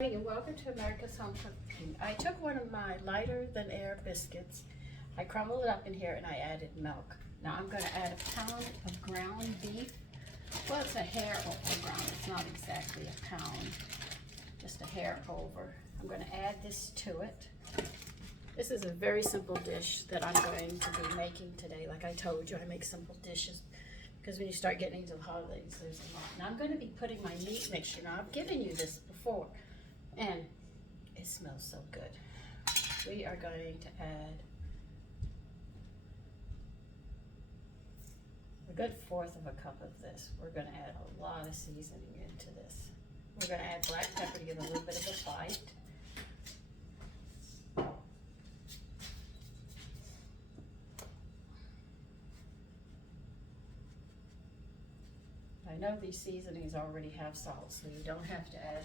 Hey, and welcome to America's Home Cooking. I took one of my lighter than air biscuits, I crumbled it up in here, and I added milk. Now I'm going to add a pound of ground beef. Well, it's a hair over ground. It's not exactly a pound, just a hair over. I'm going to add this to it. This is a very simple dish that I'm going to be making today. Like I told you, I make simple dishes because when you start getting into the holidays, there's a lot. Now I'm going to be putting my meat mixture. Now I've given you this before, and it smells so good. We are going to add a good fourth of a cup of this. We're going to add a lot of seasoning into this. We're going to add black pepper to give a little bit of a bite. I know these seasonings already have salt, so you don't have to add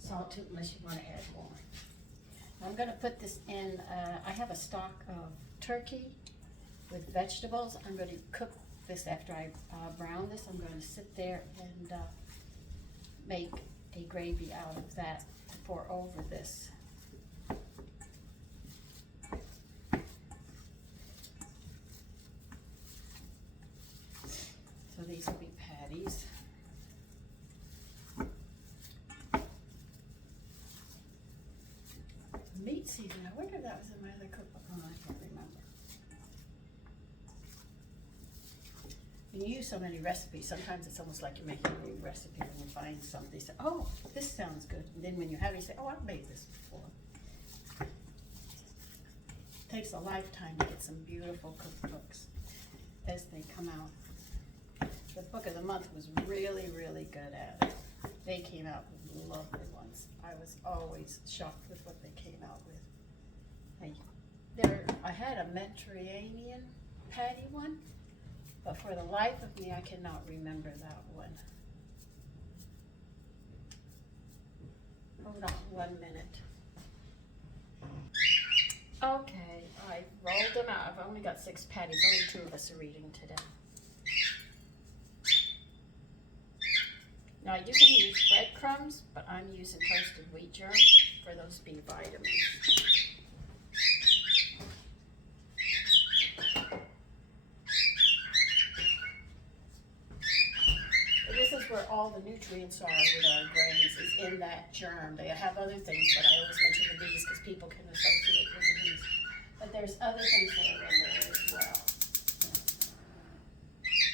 salt to it unless you want to add more. I'm going to put this in, I have a stock of turkey with vegetables. I'm going to cook this after I brown this. I'm going to sit there and make a gravy out of that to pour over this. So these will be patties. Meat seasoning, I wonder if that was in my other cookbook. Oh, I can't remember. When you use so many recipes, sometimes it's almost like you're making a new recipe and you find something, you say, oh, this sounds good. And then when you have it, you say, oh, I've made this before. It takes a lifetime to get some beautiful cookbooks as they come out. The book of the month was really, really good at it. They came out with lovely ones. I was always shocked with what they came out with. I had a Mediterranean patty one, but for the life of me, I cannot remember that one. Hold on 1 minute. Okay, I rolled them out. I've only got 6 patties. Only 2 of us are eating today. Now you can use breadcrumbs, but I'm using toasted wheat germ for those B vitamins. This is where all the nutrients are with our grains, is in that germ. They have other things, but I always mention the bees because people can associate with the bees. But there's other things that are in there as well.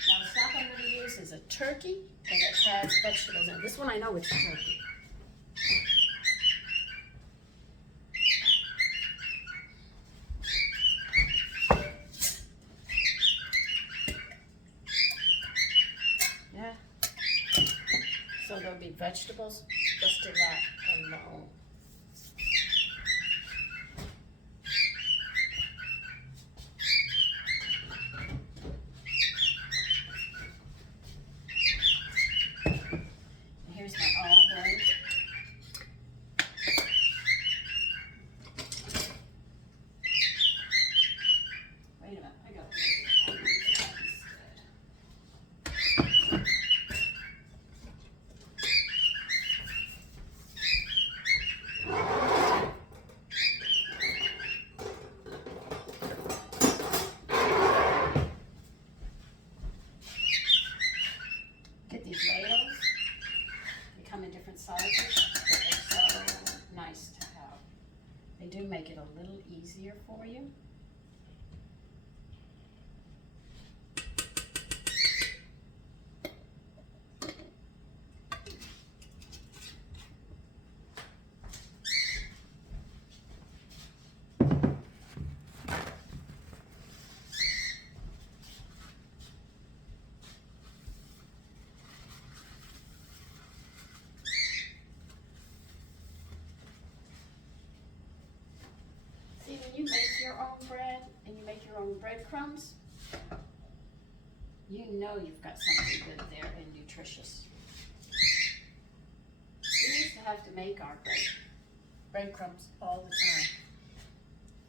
Now the stock I'm going to use is a turkey, and it has vegetables in it. This one I know it's turkey. Yeah. So there'll be vegetables just in that alone. Get these ladles. They come in different sizes, but they're so nice to have. They do make it a little easier for you. See, when you make your own bread and you make your own breadcrumbs, you know you've got something good there and nutritious. We used to have to make our breadcrumbs all the time.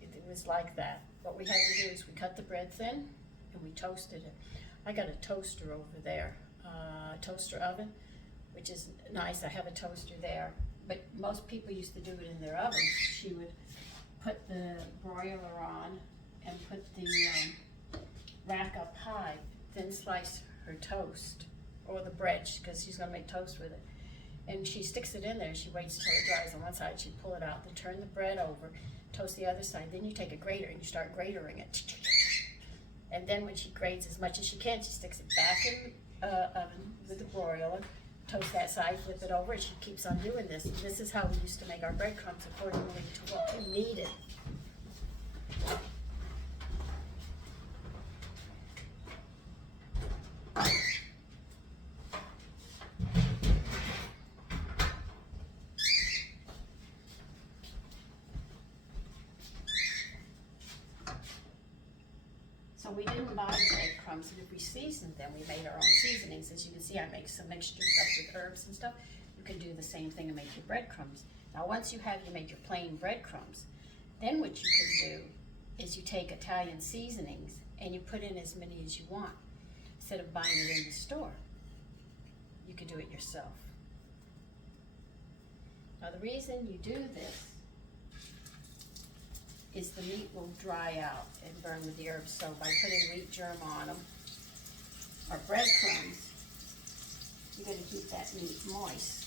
It was like that. What we had to do is we cut the bread thin and we toasted it. I got a toaster over there, toaster oven, which is nice. I have a toaster there. but most people used to do it in their ovens. She would put the broiler on and put the rack up high, then slice her toast or the bread, because she's gonna make toast with it. And she sticks it in there, she waits till it dries on one side, she'd pull it out, then turn the bread over, toast the other side, then you take a grater and you start gratering it. And then when she grates as much as she can, she sticks it back in oven with the broiler, toast that side, flip it over, and she keeps on doing this. This is how we used to make our breadcrumbs accordingly to what we needed. So we didn't buy breadcrumbs, and if we seasoned them, we made our own seasonings. As you can see, I make some mixtures up with herbs and stuff. You can do the same thing and make your breadcrumbs. Now, once you made your plain breadcrumbs, then what you can do is you take Italian seasonings and you put in as many as you want. Instead of buying it in the store, you can do it yourself. Now, the reason you do this is the meat will dry out and burn with the herbs. So by putting wheat germ on them, or breadcrumbs, you're going to keep that meat moist.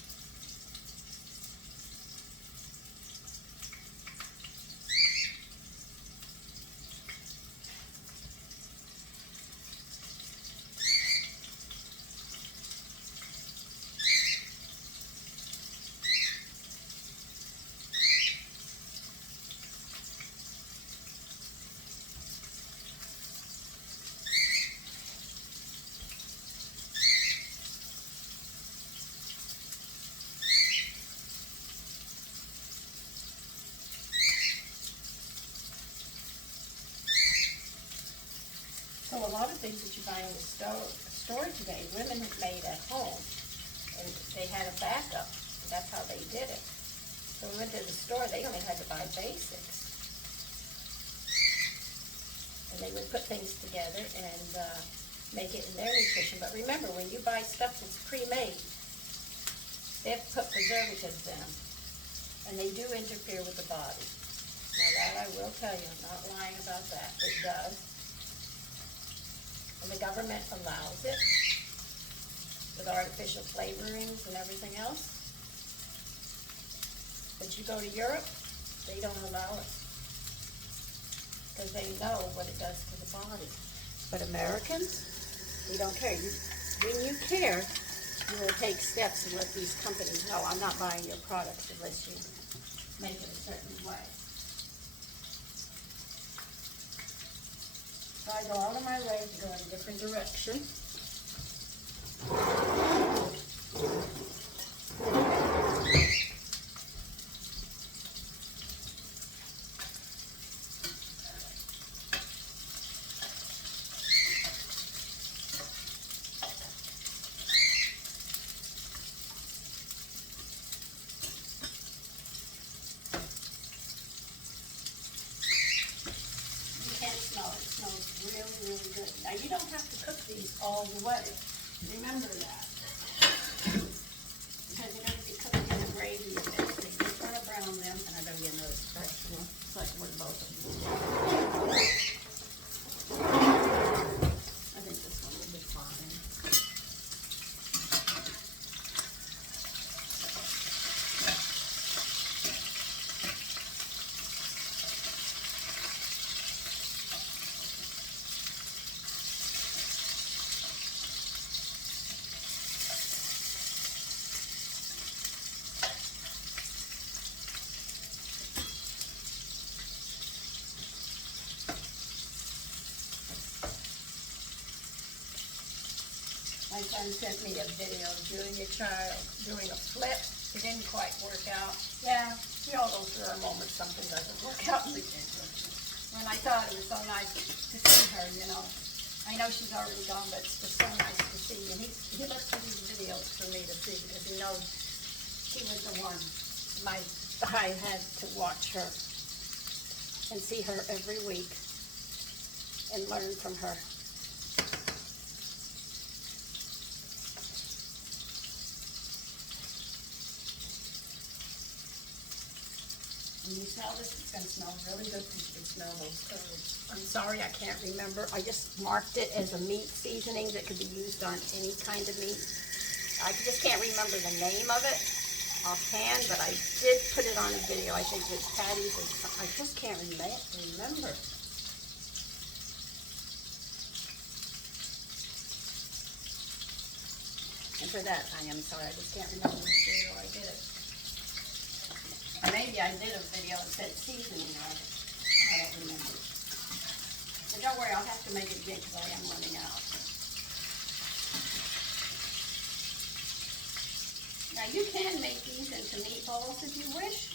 So a lot of things that you buy in the store today, women have made at home, and they had a backup. That's how they did it. So we went to the store, they only had to buy basics. And they would put things together and make it in their nutrition. But remember, when you buy stuff that's pre-made, they have to put preservatives in, and they do interfere with the body. Now that I will tell you, I'm not lying about that. It does. And the government allows it with artificial flavorings and everything else. But you go to Europe, they don't allow it because they know what it does to the body. But Americans, we don't care. When you care, you will take steps and let these companies know, I'm not buying your products unless you make it a certain way. So I go out of my way to go in a different direction. Really good. Now you don't have to cook these all the way. Remember that. Because you're going to be cooking in the gravy a bit. So you just want to brown them, and I'm going to get another spatula so I can work both of them. I think this one will be fine. My son sent me a video of Julia Child doing a flip. It didn't quite work out. Yeah, we all go through our moments. Something doesn't work out. When I thought it was so nice to see her, you know. I know she's already gone, but it's just so nice to see. And he looks for these videos for me to see because he knows she was the one I had to watch her and see her every week and learn from her. When you smell this, it's going to smell really good because you can smell those herbs. I'm sorry, I can't remember. I just marked it as a meat seasoning that could be used on any kind of meat. I just can't remember the name of it offhand, but I did put it on a video. I think with patties or something. I just can't remember. And for that, I am sorry. I just can't remember the video I did it. Or maybe I did a video that said seasoning on it. I don't remember. But don't worry, I'll have to make it again because I am running out. Now you can make these into meatballs if you wish.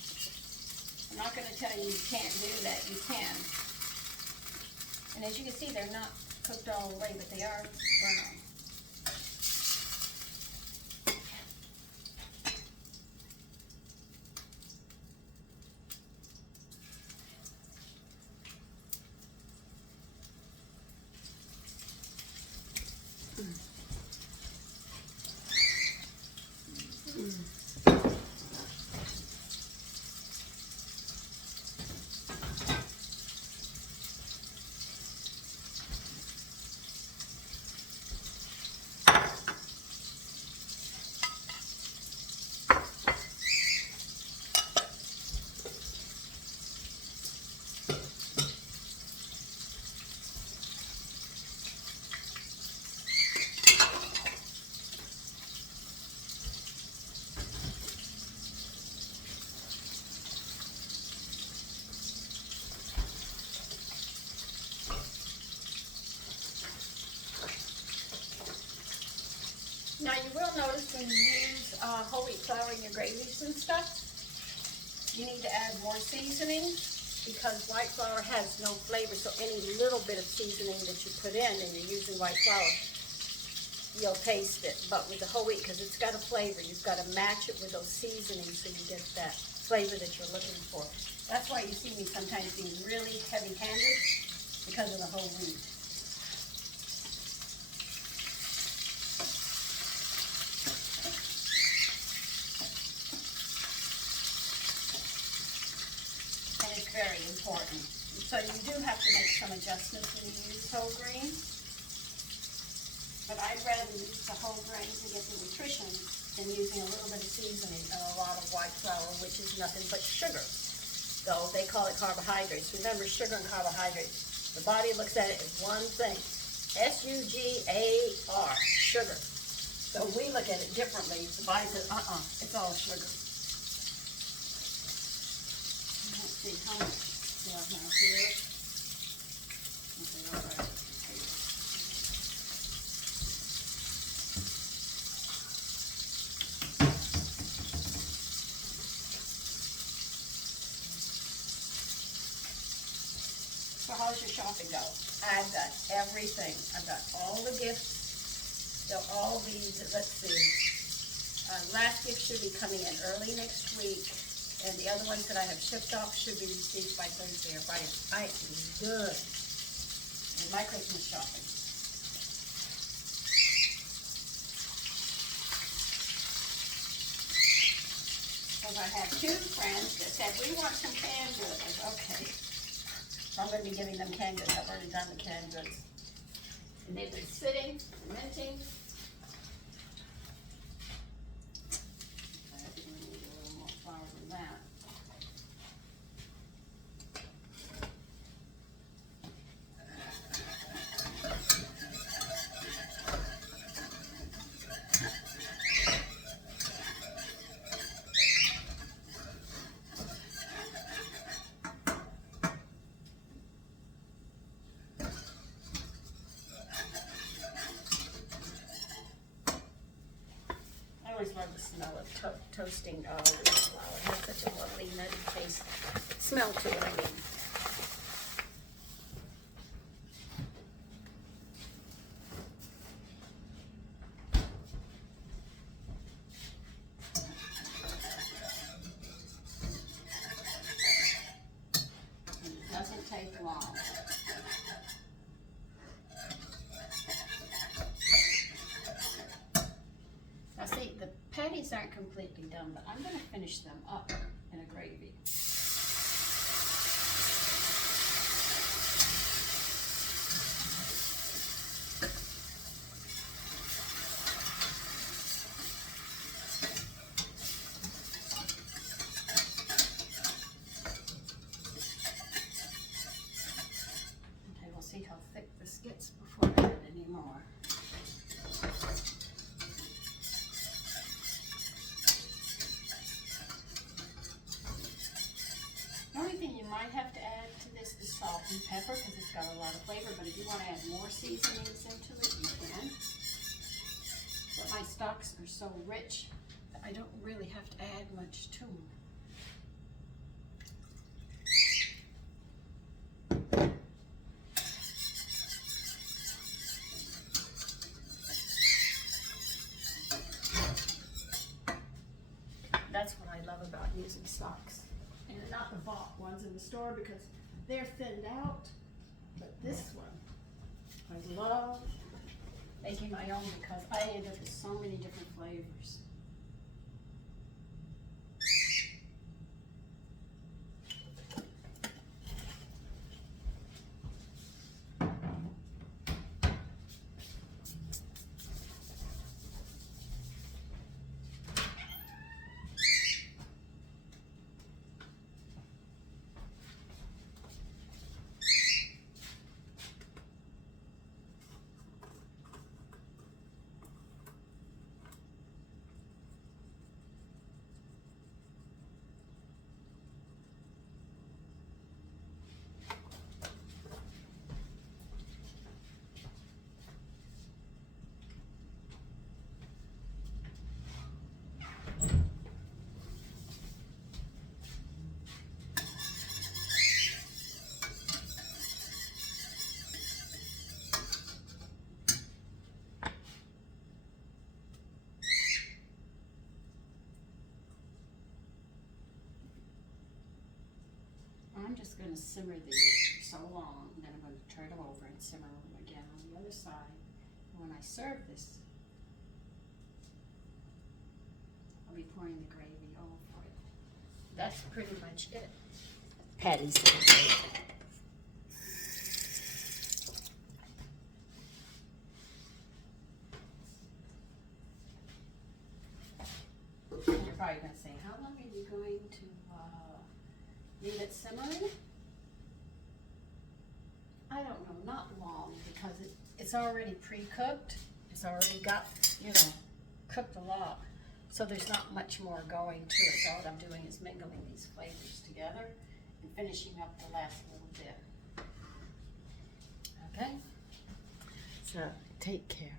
I'm not going to tell you you can't do that. You can. And as you can see, they're not cooked all the way, but they are brown. Now you will notice when you use whole wheat flour in your gravies and stuff, you need to add more seasoning because white flour has no flavor. So any little bit of seasoning that you put in and you're using white flour, you'll taste it. But with the whole wheat, because it's got a flavor, you've got to match it with those seasonings so you get that flavor that you're looking for. That's why you see me sometimes being really heavy-handed because of the whole wheat. Very important. So you do have to make some adjustments when you use whole grain. But I'd rather use the whole grain to get the nutrition than using a little bit of seasoning and a lot of white flour, which is nothing but sugar. So they call it carbohydrates. Remember, sugar and carbohydrates. The body looks at it as one thing. S-U-G-A-R, sugar. So we look at it differently. The body says, it's all sugar. See how much do I have here? Okay, all right. So how's your shopping go? I've got everything. I've got all the gifts. So all these, let's see. Last gift should be coming in early next week. And the other ones that I have shipped off should be received by Thursday or Friday. I am good with my Christmas shopping. Because I have two friends that said, we want some canned goods. I said, okay. So I'm going to be giving them canned goods. I've already done the canned goods. And they've been sitting, fermenting. I always love the smell of toasting wheat flour. It has such a lovely nutty taste. Smell to it, I mean. It doesn't take long. Now see, the patties aren't completely done, but I'm going to finish them up in a gravy. might have to add to this the salt and pepper because it's got a lot of flavor, but if you want to add more seasonings into it, you can. But my stocks are so rich, I don't really have to add much to them. That's what I love about using stocks. And not the bought ones in the store because they're thinned out. But this one, I love making my own because I end up with so many different flavors. I'm just going to simmer these for so long, and then I'm going to turn them over and simmer them again on the other side. And when I serve this, I'll be pouring the gravy over it. That's pretty much it. Patties. You're probably going to say, how long are you going to leave it simmering? I don't know, not long, because it's already pre-cooked. It's already got, cooked a lot. So there's not much more going to it. So all I'm doing is mingling these flavors together and finishing up the last little bit. Okay? So take care.